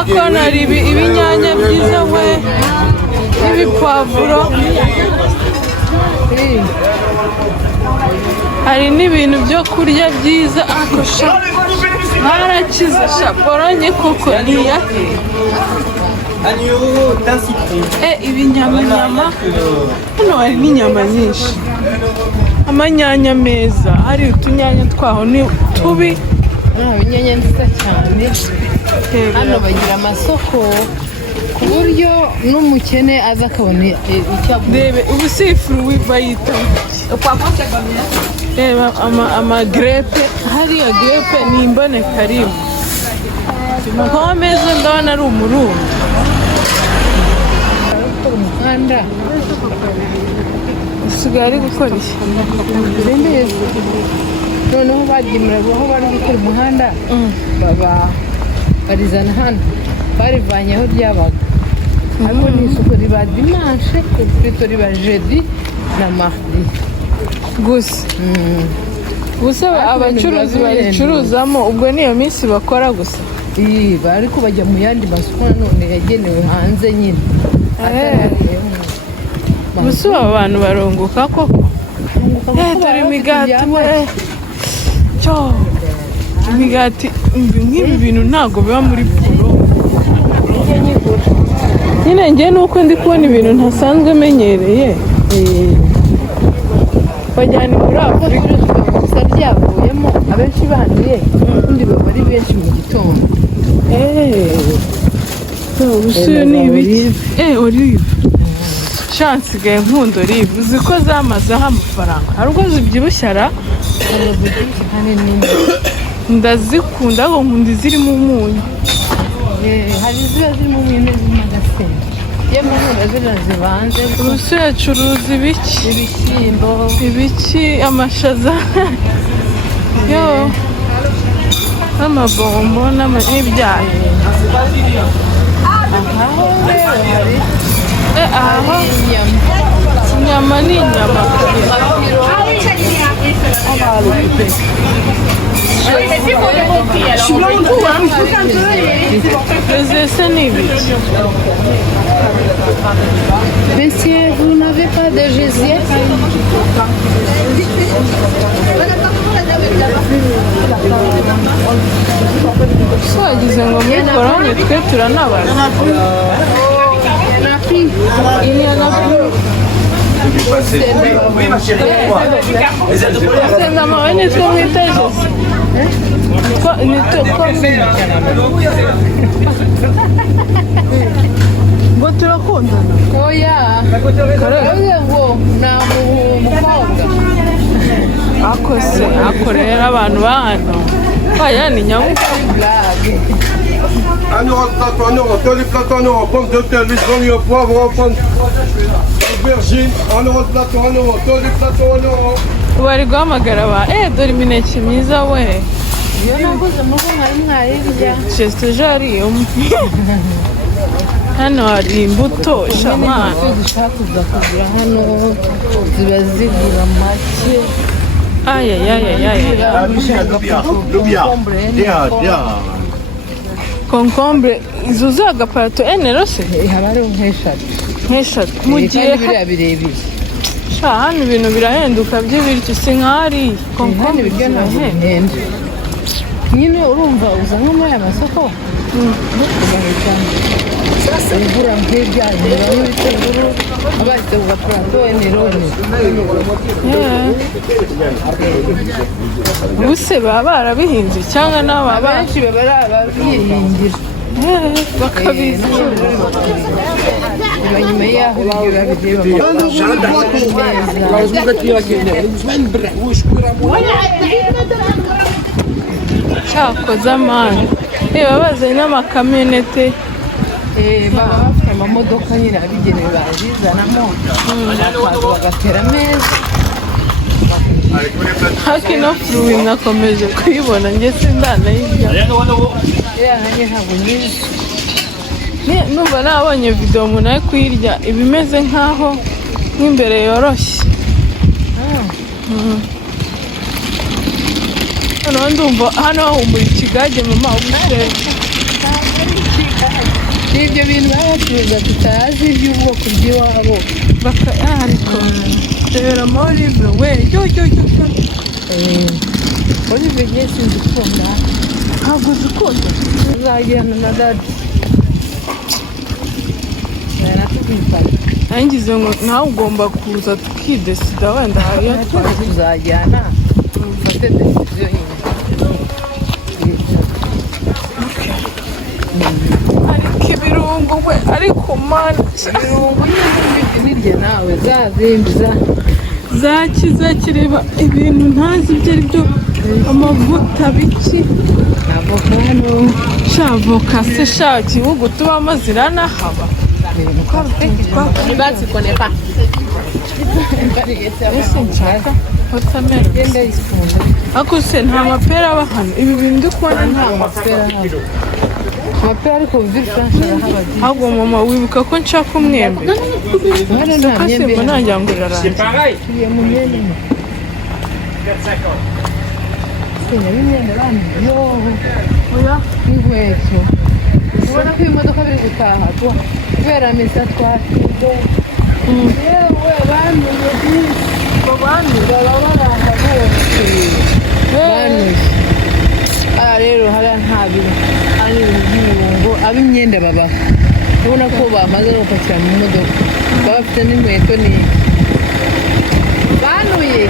Akona hari ibinyanya byiza we n'ibipavuro hari n'ibintu byo kurya byiza akosha harakiza shaporonye koko niya ibinyama hano hari n'inyama nyinshi amanyanya meza hari utunyanya twaho ni tubi inyanya nziza cyane hano bagira amasoko ku buryo n'umukene aza akabona icyo rebe ubusifuru bayita reba amagrepe hariya grepe ni imboneka rimwe pome zo ndabona ari umurundo umuhanda usigaye ari gukora iki noneho bagemura aho bari gukora umuhanda barizana hano barivanyeho ryabaga ariko ni isoko riba dimanche plutôt riba jeudi na mardi gusa abacuruzi baricuruzamo ubwo niyo minsi bakora gusa bari ko bajya mu yandi masoko none yagenewe hanze nyine gusa aba bantu barunguka koko dore imigati we imigati nk'ibi bintu ntabwo biba muri puro nyine njye nuko ndi kubona ibintu ntasanzwe menyereye bajyana muri Afurika gusa ryavuyemo abenshi banduye ubundi baba ari benshi mu gitondo ubusuyo ni ibiki olive shansigaye nkunda olive uzi ko zamazeho amafaranga hari ubwo zibyibushye ndazikunda ahubwo nkunda izirimo umunyu hari iziba zirimo umunyu n'izirimo agasenda yewe nkunda ziriya zivanze ubusuyo acuruza ibiki ibishyimbo ibiki amashaza yo n'amabombo n'ibyayi aho rero hari aho inyama ni inyama ese ni ibiki Monsieur, vous n'avez pas de gésier? wagize ngo muri korone twe turanabara senda amabene two mwita jose ngo turakundana oya karavuze ngo nta mukobwa akose akorera abantu bahano aya ni nyamukobwa €1 de plateau, €1, tous les plateaux €1, pomme de terre, l'huile, le poivre, pomme aubergine, €1 de plateau, €1, tous les plateaux €1. bari guhamagara ba dore imineke myiza we iyo naguze mu rugo mwari mwarirya jesite ari hano hari imbuto shamani dushaka kuza kugura hano ziba zigura make konkombure zuzuye agaparato rose haba hariho nk'eshatu mu gihe biriya birebire hano ibintu birahenduka by'ibiryo si nk'ahari konkombure ibiryo ntabwo bihenda nyine urumva uza nko muri aya masoko ugura nk'ibya imirongo y'ibitunguru abahise ugapurato enironi ubuse baba barabihinze cyangwa nabo abenshi baba ari ababihingira bakabizi nyuma y'aho ibyo bigiye cyakoze amani reba bazanye n'amakamyonete baba bafite amamodoka nyine abigenewe bazizanamo bakaza bagatera ameza haki no furuwi nakomeje kuyibona njye sindanayirya nanjye ntabwo nyizi numva nabonye video umuntu ari kuyirya iba imeze nkaho nk'imbere yoroshye hano ndumva hano hahumura ikigage mama umusore ibyo bintu baba bacuruza tutazi iby'ubwoko bw'iwabo ariko reba Olive we yo Olive ngiye sinzi ukunda ntabwo zikunda uzajyana na dadi nangize ngo nawe ugomba kuza tukidesida wenda hariya tuzajyana mfate desiziyo yindi ariko ibirungo we ariko mana ibirungo n'ibyo nawe zazimbi zakireba ibintu ntazi ibyo ari byo amavuta biki avokado shavoka se sha igihugu tubamo ziranahaba bazikonepa ese nshaka watermelon ako se nta mapera aba hano ibi bintu ndi kubona nta mapera hano amapera ariko viri franche arahaba ahubwo mama wibuka ko nshaka umwembe hano nta myembe mbona ngira ngo irarangiye tugiye mu myembe imyenda bandi oya n'inkweto ubona ko imodoka biri gutaha kubera misa twasize yewe banuye byinshi babanura baba baranga bose banuye aha rero hariya nta bintu hari ibirungo ab'imyenda babaha ubona ko bamaze no gupakira mu modoka baba bafite n'inkweto banuye